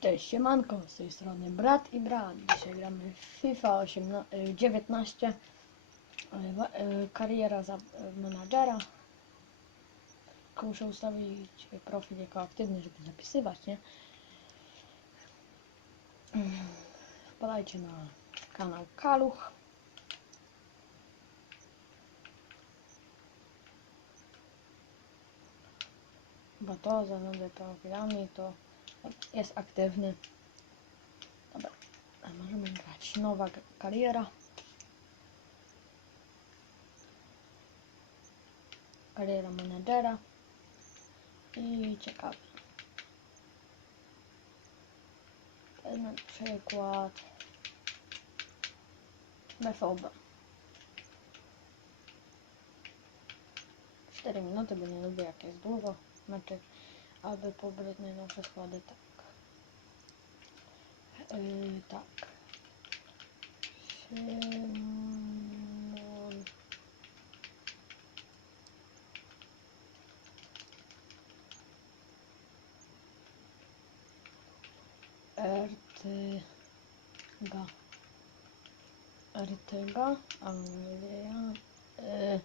Cześć, siemanko, z tej strony brat i brat. Dzisiaj gramy FIFA 18, y, 19. y, wa- y, Kariera za y, menadżera. Tylko muszę ustawić profil jako aktywny, żeby zapisywać, nie? Wpadajcie na kanał Kaluch. Bo to zarządzę profilami, to jest aktywny. Dobra, możemy grać. Nowa kariera. Kariera menedżera. I ciekawe. Na przykład BVB. 4 minuty, bo nie lubię jak jest długo. Znaczy, aby pobrać najnowsze składy, tak. Yy, tak. Szymon. Ertyga. Ertyga. Anglia. Yy,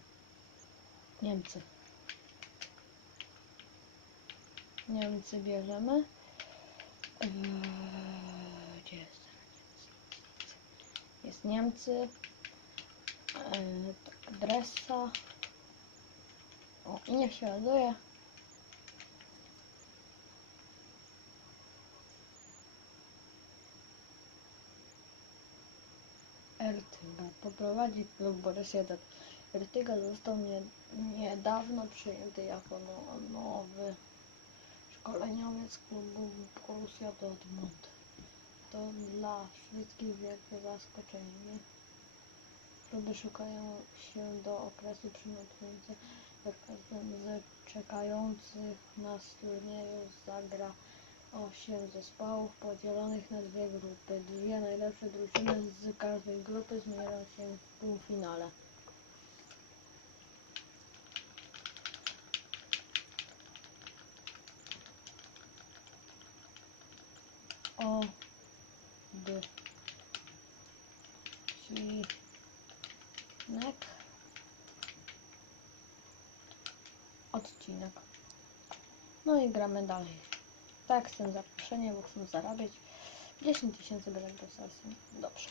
Niemcy. Niemcy bierzemy. Eee, Gdzie jest? Jest Niemcy. Eee, tak. O, i niech się ładuje. Ertyga poprowadzi klub Borussia Dortmund. Ertyga został nie, niedawno przyjęty jako no, nowy szkoleniowiec klubu Borussia Dortmund. To dla wszystkich wielkie zaskoczenie. Kluby szukają się do okresu przymiotującego. Każdym z czekających na turnieju zagra 8 zespołów podzielonych na dwie grupy. Dwie najlepsze drużyny z każdej grupy zmierzą się w półfinale. O D Cinek Odcinek. No i gramy dalej. Tak, chcę zaproszenie, bo chcę zarabiać. 10 tysięcy brak do salsy Dobrze.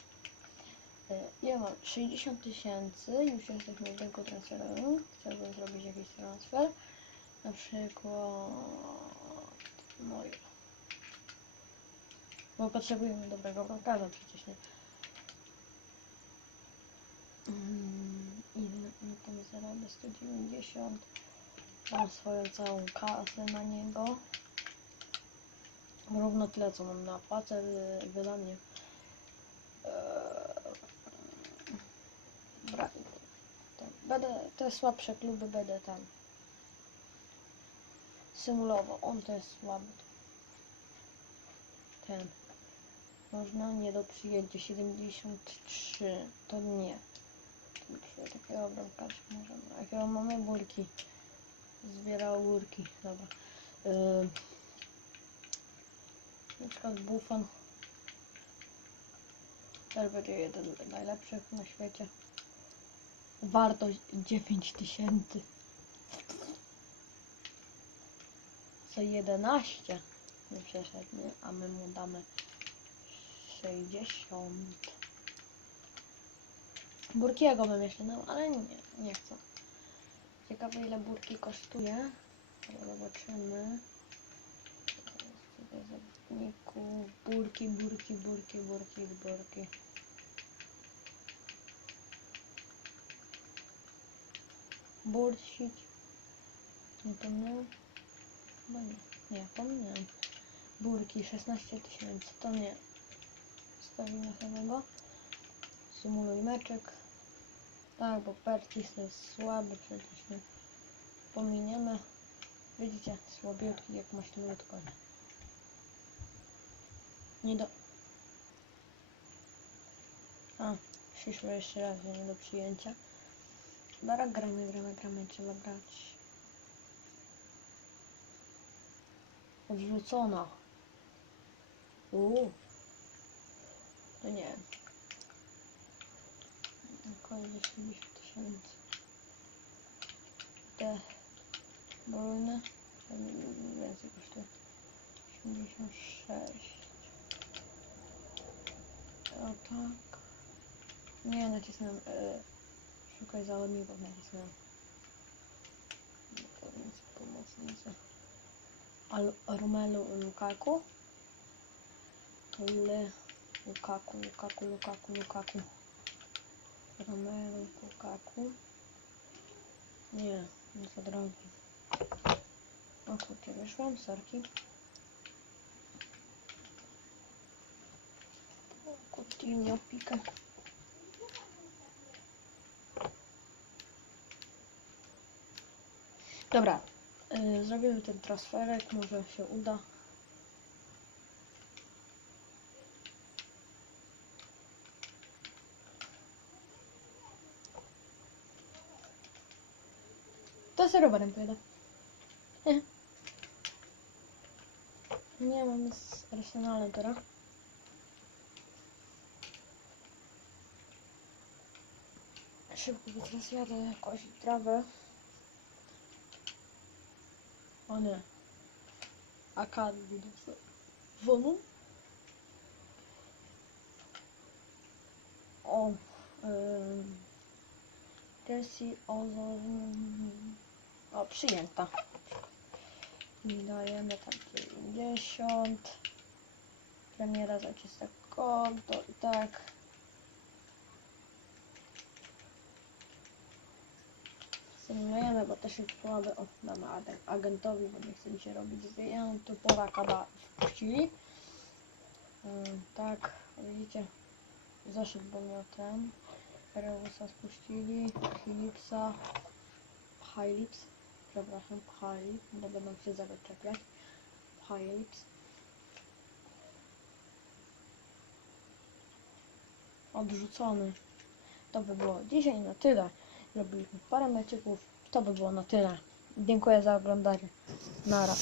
Y, Ja mam 60 tysięcy, już jesteśmy w rynku transferowym Chciałbym zrobić jakiś transfer. Na przykład moje bo potrzebujemy dobrego bramkarza przecież nie. Ile on tam zarabia? 190. Mam swoją całą kasę na niego. Równo tyle co mam na płacę wy- wydanie. Eee, bra- tam, Będę te słabsze kluby będę tam symulował. On to jest słaby. Ten. Można nie do przyjęcia 73. To nie. Takiego bramkarza możemy. Jakiego mamy burki? Zbiera ogórki. Dobra. Yy, na przykład Buffon. Też będzie jeden z najlepszych na świecie. Wartość 9000. Co 11 nie przeszedł, nie? A my mu damy 60. Burkiego bym jeszcze dał, ale nie, nie chcę. Ciekawe ile burki kosztuje. Zobaczymy. Tutaj zawodników. Burki, burki, burki, burki, burki. Bursić. Nie pomyliłem? Chyba nie. Nie, pomyliłem. Burki 16 tysięcy, to nie. Stawimy samego. Symuluj meczek. Tak, bo Pertis jest słaby przecież nie. Pominiemy. Widzicie, słabiutki jak maśniutko. nie? Nie do... A, przyszło jeszcze raz, nie do przyjęcia. Dobra, gramy, gramy, gramy, trzeba grać. Odrzucona. Uuu. To nie. Około 10 tysięcy. Te. Ten Więcej kosztuje. 86. O tak. Nie, nacisnąłem. E, szukaj załodników, nacisnąłem. Nic pomocnicy. Al Romelu Lukaku. L Lukaku, Lukaku, Lukaku, Lukaku. Romelu Lukaku. Nie, nie za drogi. O kurczę, wyszłam, sorki. O, Coutinho, pika. Dobra, yy, zrobimy ten transferek, może się uda. Tasarı varım böyle. Heh. Oynayamamız arasına durak. Szybko wytransferuję jakąś trawę. O nie. Akademii. Wolum? O. Ym, Tessie Ozor. O, przyjęta. I dajemy tam 90. Premiera za czyste konto i tak. Symulujemy, bo też jest słabe. O, damy ag- agentowi, bo nie chce mi się robić. Tu Polaka da wpuścili. Ym, tak, widzicie. Zaszedł bo na ten. Reusa spuścili. Philipsa. Philips. Przepraszam, Philip, bo będą się zaraz czepiać. Philips. Odrzucony. To by było dzisiaj na tyle. Zrobiliśmy parę meczyków. To by było na tyle. Dziękuję za oglądanie. Nara.